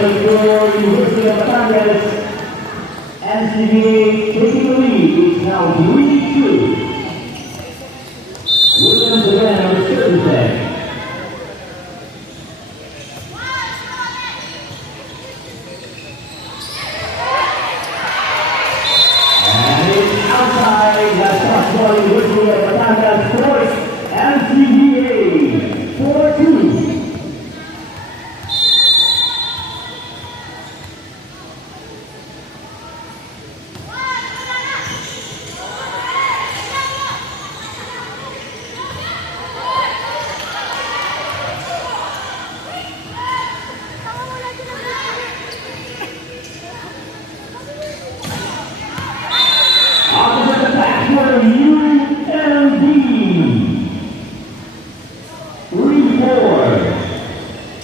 Congratulations for University of Batangas. NCBA taking the lead. It's now 3-2. Williams again on the service deck. And it's outside. That's possible. University of Batangas force NCBA 4-2.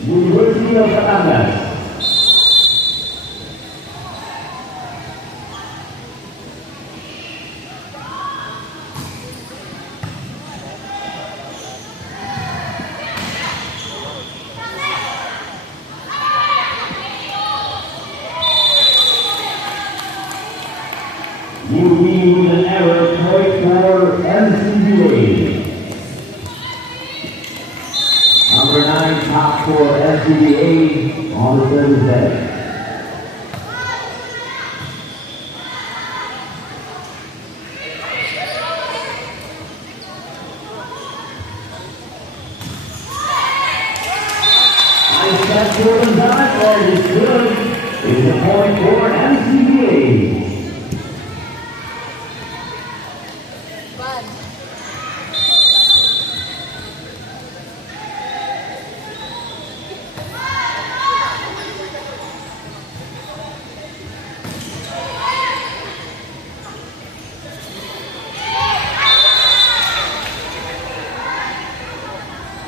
University of Batangas. UB with an error, point for NCBA. Number 9, top for NCBA on the service deck. Nice catch for the dot, and it's good. It's a point for NCBA.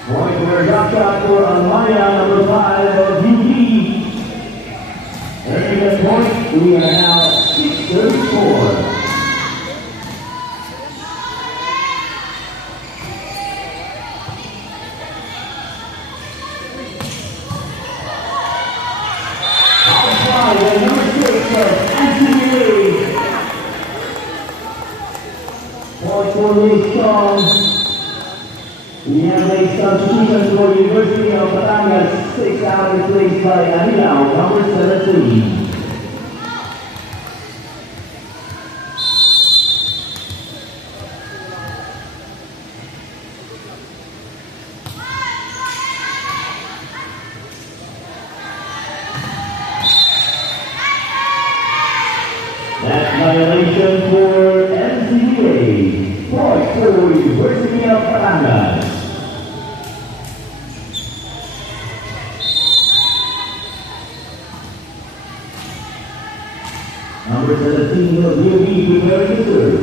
Point for a drop shot for Amaya, number 5 of UP. Earning a point, we are now 6-34. Outside, number 6 of NCBA. Point for Lee Strong. We have a substitution for University of Batangas, 6 out replaced by Anilao, number 17. That's violation for NCBA. Point for University of Batangas. Number 17 of UB preparing to serve.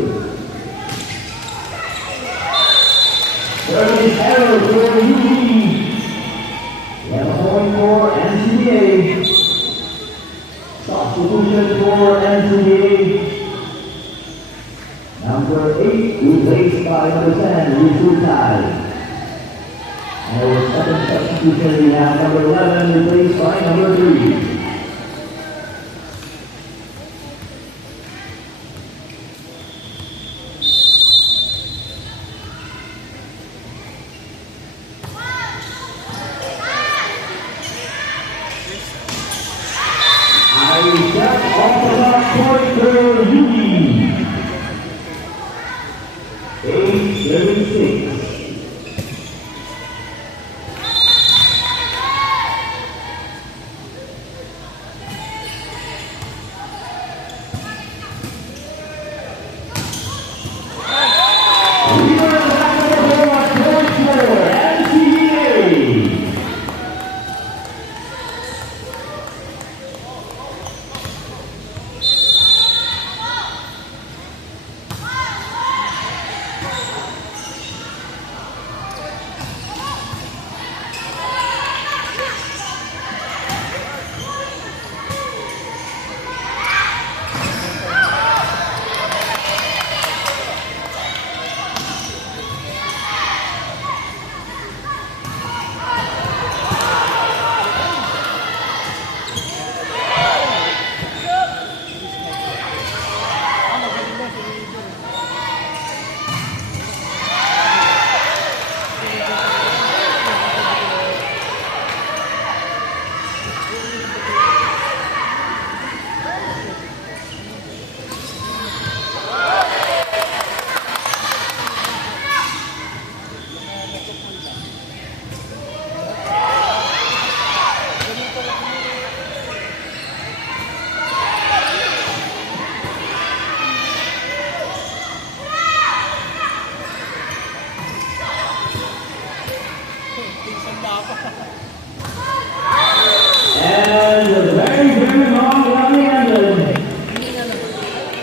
Service error for UB. We have a point for NCBA. Substitution for NCBA. Number 8 replaced by number 10, Rusutai. And our second substitution we have number 11 replaced by number 3. Step off the left point for UB. 8-36.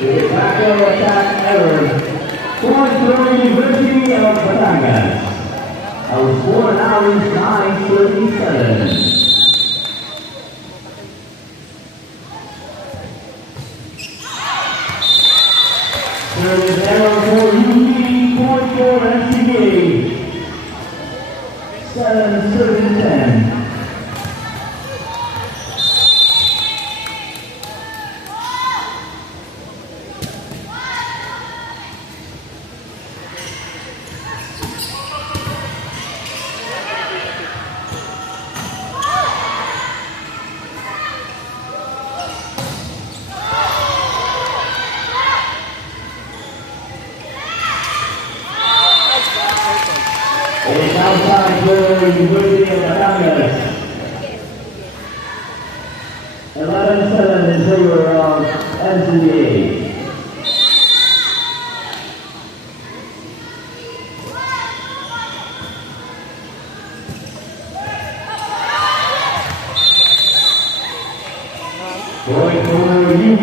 Tackle attack error. Point for University of Batangas. Our score now is 9:37. Service error for UP, point for NCA. 7-10. It's outside for University of Batangas. 11-7 in favor of NCA. Point for UP.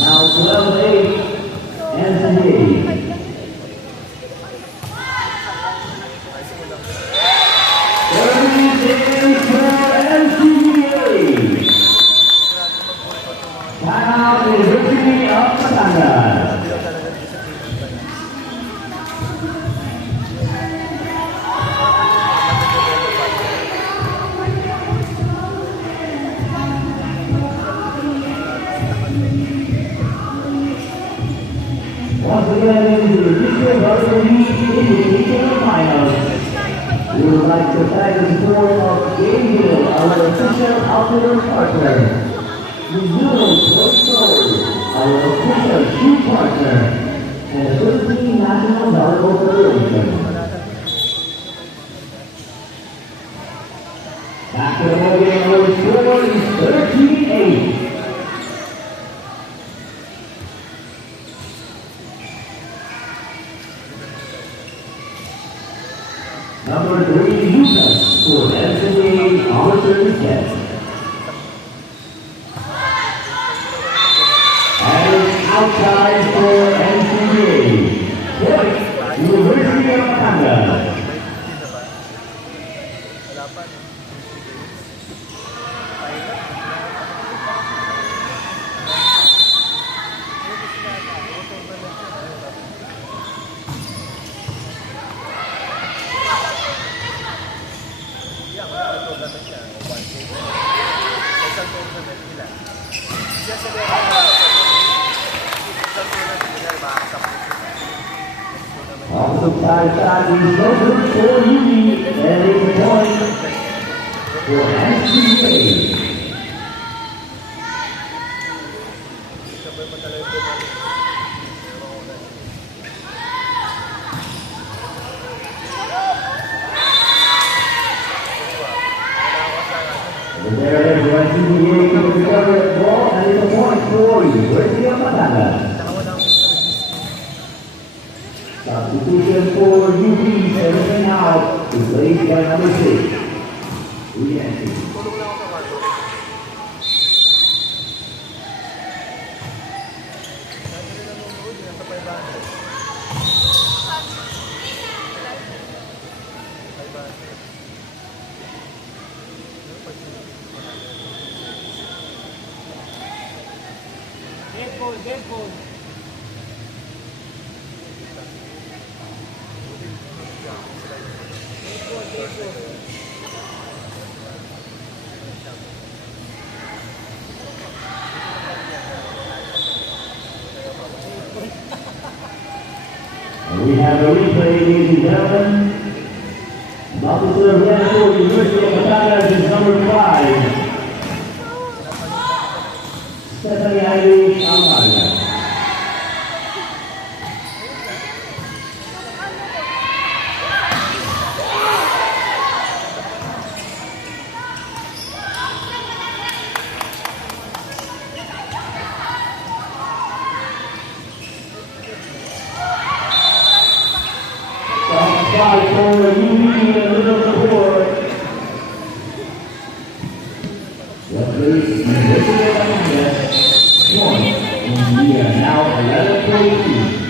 Now 12-8, NCA. Timeout University of Batangas. Once again, into the district varsity individual finals. We would like to thank the support of Gabriel, our official outfitter partner. Mizuno Toy Story, our official shoe partner. And the Philippine National Volleyball Federation. Back to the ball game, our score is 13-8. Number 3, Lucas for NCA on service set. And it's outside for NCA. Point, University of Batangas. Offensive side is over for UP, and it's a point for NCA. There is NCA to recover the ball, and it's a point for University of Batangas. Substitution for UP, serving out, replaced by number 6. Uyansi. Dead ball. And we have a replay, ladies and gentlemen. About to serve that for University of Batangas is number 5. Stephanie Irish Almaria. Five for UB and a little support. Referee University of Batangas, 1. And we are now 11:42.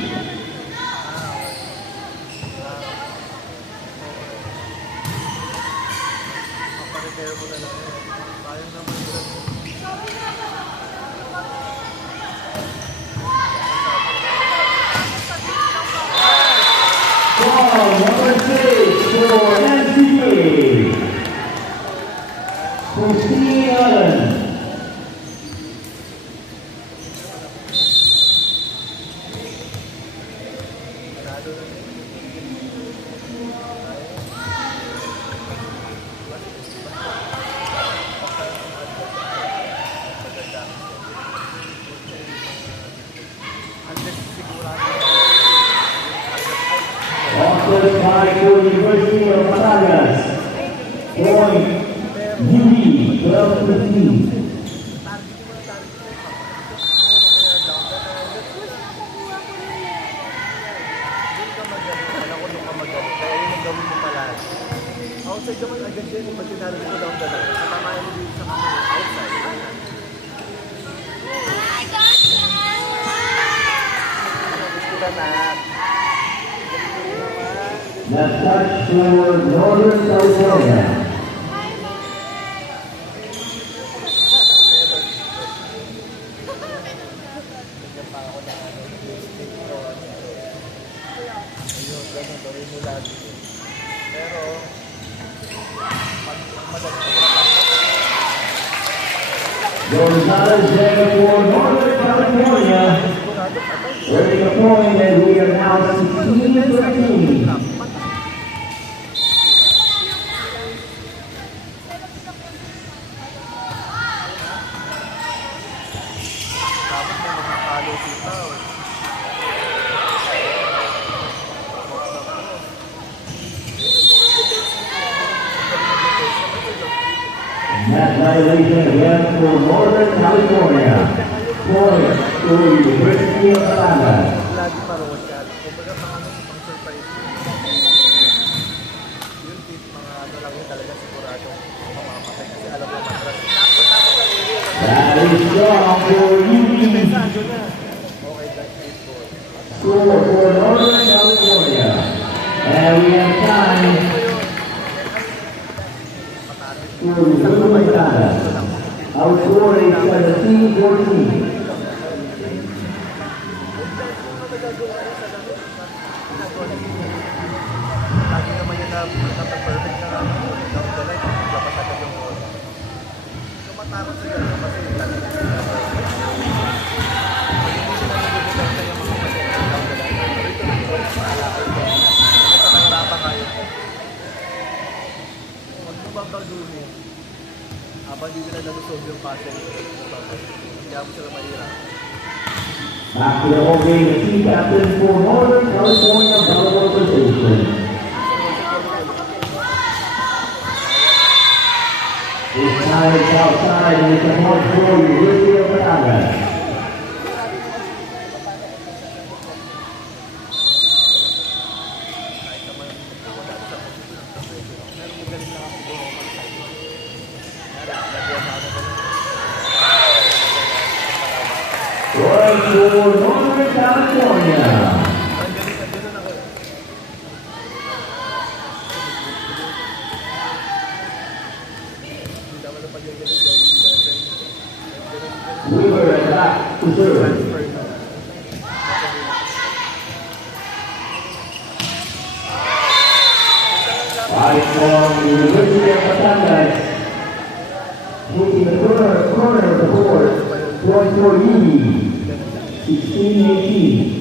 Number 6 for NCA, Christine Allen. Also 5 for University of Batangas. Point UB 12-15. Outside naman agad din kung ba't sinari ko down the line. Katamayan mo dito sa kamay. Outside. Gusto na. That touch for Northern California. Gonzalez there for Northern California. Winning a point, and we are now 16-13. Dapat may mga talo dito. That violation again for Northern California. Point to University of Batangas. Lagi paroon siya. Kumbaga pang surprise. Yung tip, mga ano lang yun talaga sigurado mamamatay kasi alam mo matras. That is strong for UB. Okay, that's it for. Score for Northern California. And we have time for University of Batangas. Our score is 17-14. Lagi naman yun na perfect na down the line. Lapas agad yung goal. So matakot sa gano'n kasi lagi na sila. Hindi sila nag-defend sa yung mga kasi down the line. Pero ito na goal. Ito nangarapan kayo. Huwag mo babaguhin. Habang hindi nila nalusog yung puzzle. Kaya mo sila mahirap. Back to the whole game, the team captain for Northern California Volleyball Association. This time it's outside and it's a point for University of Batangas. Point for Northern California. Weaver at back to serve. Five from University of Batangas. Taking the corner of the board. Point for UB. 16-18.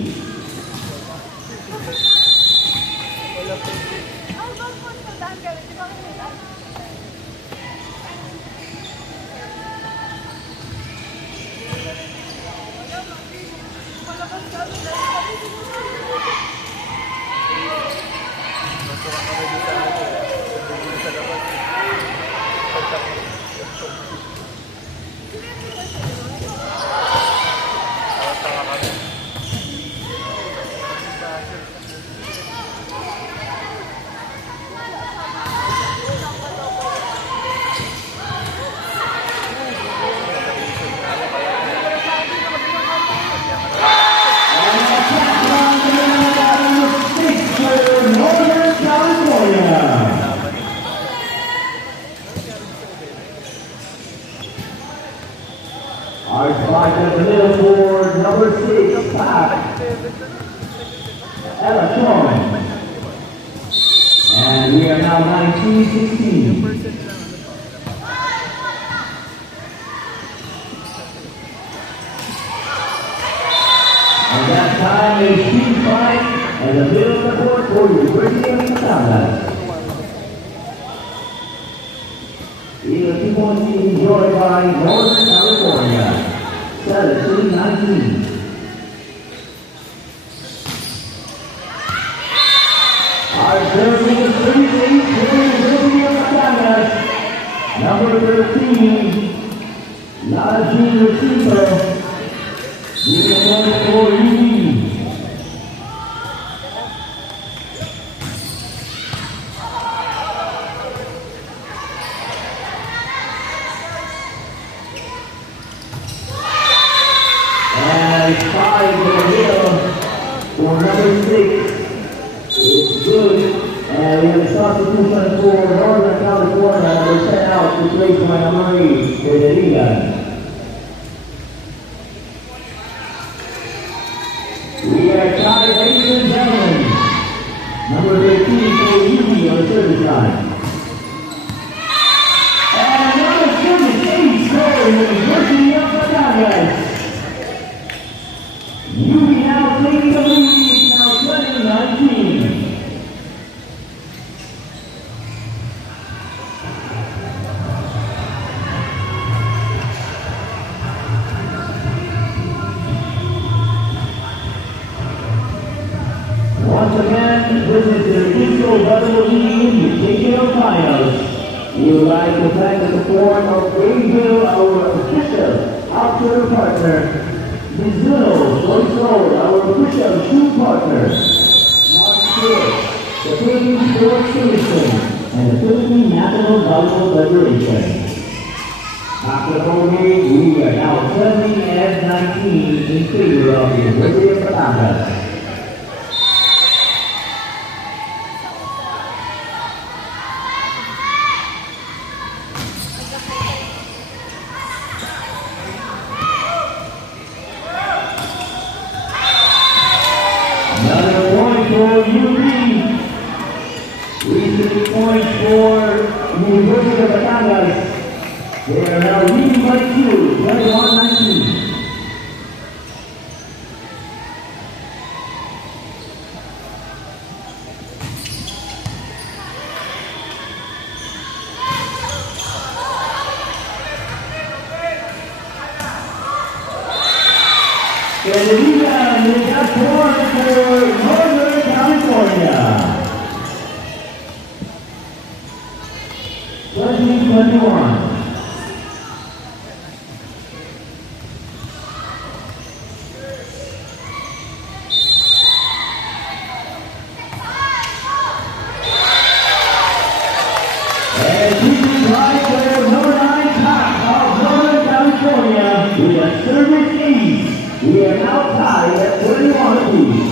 Ella Shorman. And we are now 19-16. Percent lang ano pa. And that time a speed fight and a middle of the court for University of Batangas. In a 2-point lead enjoyed by Northern California. 17-19. Our serving is 38 for University of Batangas. Number 13, Najee Recibo. Moving on for UB. And 5 for the hill for number 6. It's good. And we have a substitution for Northern California. We're sent out to play for number 8 for the Liga. We are tied, ladies and gentlemen. Number 13 for UB on the service line. And number 78 for University of Batangas. UB now taking the lead. It's now 20-19. Once again, this is the Regional WWE Invitational Finals. We would like to thank the support of Greenville, our official outfitter partner, Mizuno Soysol, our official shoe partner, Mark Stewart, the Philippine Sports Commission, and the Philippine National Volleyball Federation. After the whole game, we are now 20-19 in favor of the University of Batangas. Another point for UB. 3 points for University of Batangas. They are now leading by 2, 21-19. And the Liga, they got point for Northern California. 20-21. And he tries for number 9 top of Northern California with a service ace. We are now tied at 21 apiece.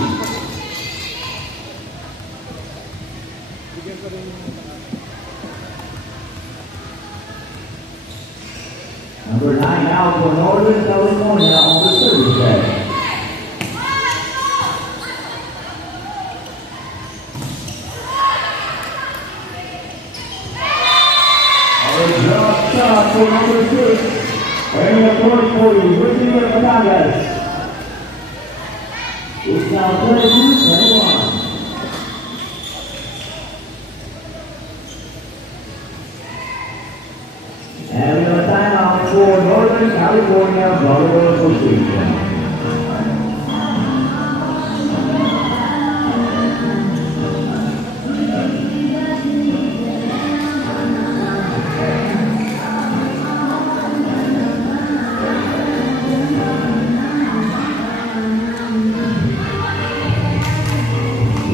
Number 9 out for Northern California on the service set. A drop shot for number 6. Earning a point for University of Batangas. It's now 22-21. And we have a timeout for Northern California Volleyball Association.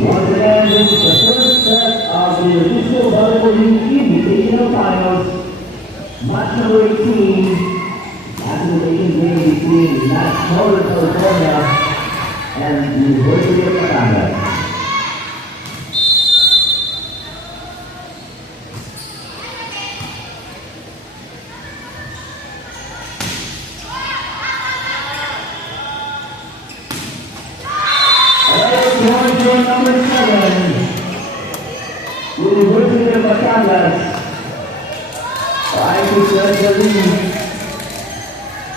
Once again, this is the first set of the Regional Volleyball League Invitational Finals. Match number 18, activation game between Northern California and the University of Batangas. Point for number 7, University of Batangas, trying to stretch the lead,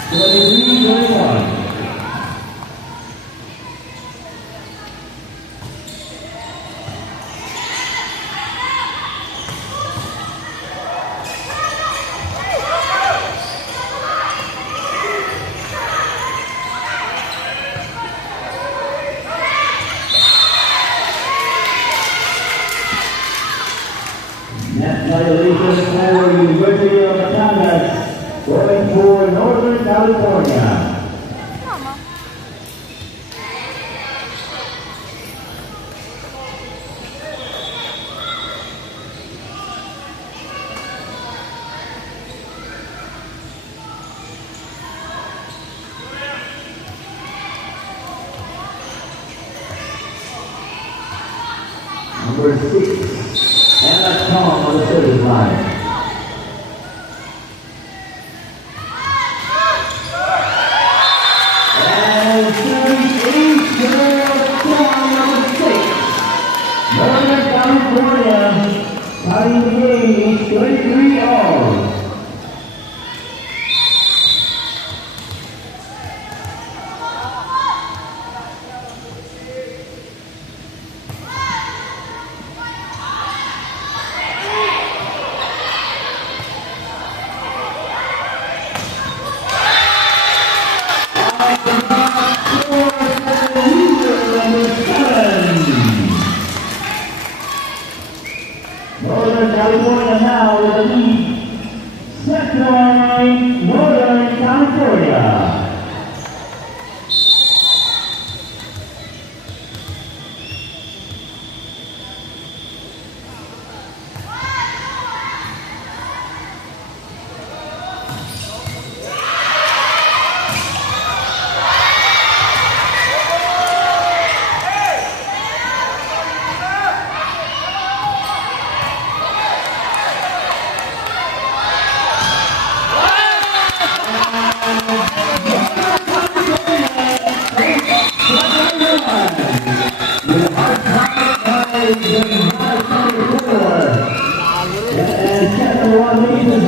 23-21. Net violation for University of Batangas, going for Northern California. Number 6, Anna Tom on the service line. And 38 Tom, number 6. Northern California, tying the game, 23 all. Northern California now with the lead. Set point, Northern California. And 7-1 lead is